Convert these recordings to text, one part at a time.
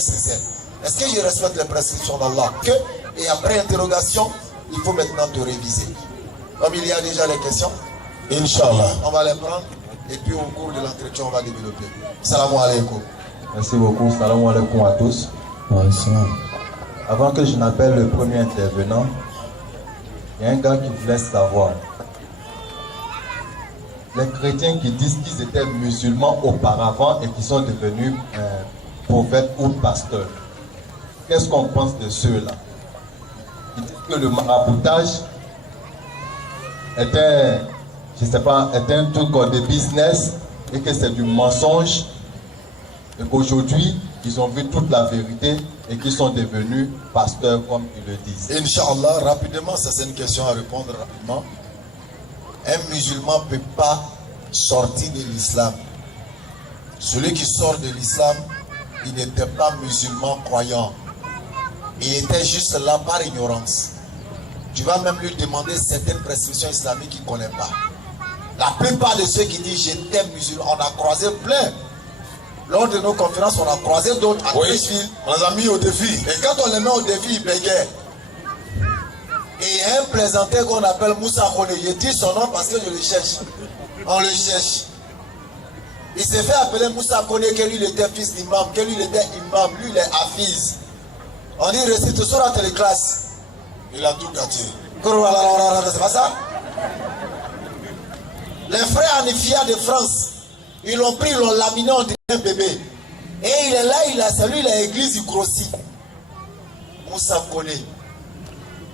mais sincère. Est-ce que je respecte les prescriptions d'Allah? Et après interrogation, il faut maintenant te réviser. Comme il y a déjà les questions, Inch'Allah, on va les prendre et puis au cours de l'entretien, on va développer. Salam alaikum. Merci beaucoup. Salam alaikum à tous. Avant que je n'appelle le premier intervenant, il y a un gars qui voulait savoir. Les chrétiens qui disent qu'ils étaient musulmans auparavant et qui sont devenus prophètes ou pasteurs, qu'est-ce qu'on pense de ceux-là? Ils disent que le maraboutage était, je sais pas, était un truc de business et que c'est du mensonge et qu'aujourd'hui, ils ont vu toute la vérité et qu'ils sont devenus pasteurs comme ils le disent. Inch'Allah, rapidement, ça c'est une question à répondre rapidement. Un musulman ne peut pas sortir de l'islam. Celui qui sort de l'islam, il n'était pas musulman croyant. Il était juste là par ignorance. Tu vas même lui demander certaines prescriptions islamiques qu'il ne connaît pas. La plupart de ceux qui disent j'étais musulman, on a croisé plein. Lors de nos conférences, on a croisé d'autres à Brésil. On les a mis au défi. Et quand on les met au défi, ils bégaient. Et il y a un plaisanteur qu'on appelle Moussa Kone. Je dis son nom parce que je le cherche. On le cherche. Il s'est fait appeler Moussa Kone, que lui il était fils d'imam, que lui il était imam, lui il est hafiz. On dit récite sur la téléclasse. Il a tout gâté. C'est pas ça? Les frères Anifia de France, ils l'ont pris, ils l'ont laminé, on dirait un bébé. Et il est là, il a celui, l'église, il grossit. Moussa Kone.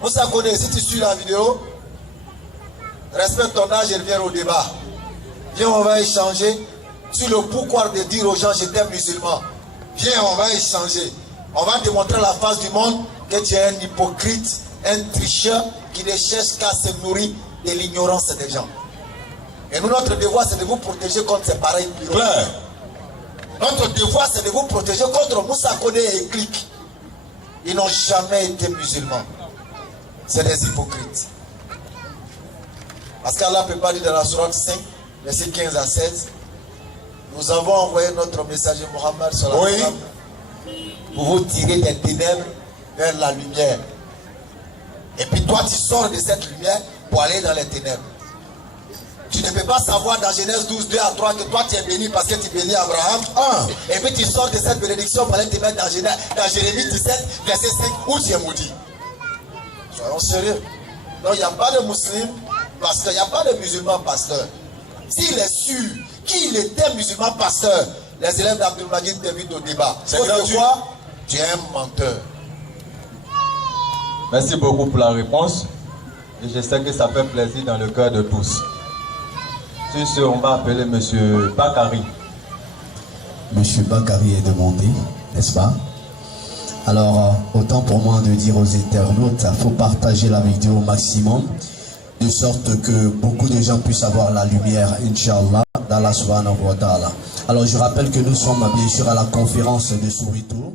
Moussa Kone, si tu suis la vidéo, respecte ton âge et reviens au débat. Viens, on va échanger sur le pourquoi de dire aux gens j'étais musulman. Viens, on va échanger. On va démontrer à la face du monde que tu es un hypocrite, un tricheur qui ne cherche qu'à se nourrir de l'ignorance des gens. Et nous, notre devoir, c'est de vous protéger contre ces pareils pyros. Notre devoir, c'est de vous protéger contre Moussa Kone et Clique. Ils n'ont jamais été musulmans. C'est des hypocrites. Parce qu'Allah peut pas dire dans la sourate 5, verset 15 à 16, nous avons envoyé notre messager Mohammed pour vous tirer des ténèbres vers la lumière. Et puis toi, tu sors de cette lumière pour aller dans les ténèbres. Tu ne peux pas savoir dans Genèse 12, 2 à 3 que toi tu es béni parce que tu bénis Abraham. Et puis tu sors de cette bénédiction pour aller te mettre dans Jérémie 17, verset 5, où tu es maudit. Soyons sérieux. Donc il n'y a pas de musulmans pasteur, il n'y a pas de musulmans pasteur. S'il est sûr qu'il était musulman pasteur, les élèves d'Abdelmajid t'invitent au débat. C'est quoi? Tu es un menteur. Merci beaucoup pour la réponse. Et je sais que ça fait plaisir dans le cœur de tous. Sur ce, on va appeler M. Bakari. M. Bakari est demandé, n'est-ce pas? Alors, autant pour moi de dire aux internautes, il faut partager la vidéo au maximum, de sorte que beaucoup de gens puissent avoir la lumière, Inch'Allah, d'Allah subhanahu wa ta'ala. Alors, je rappelle que nous sommes bien sûr à la conférence de Sourito.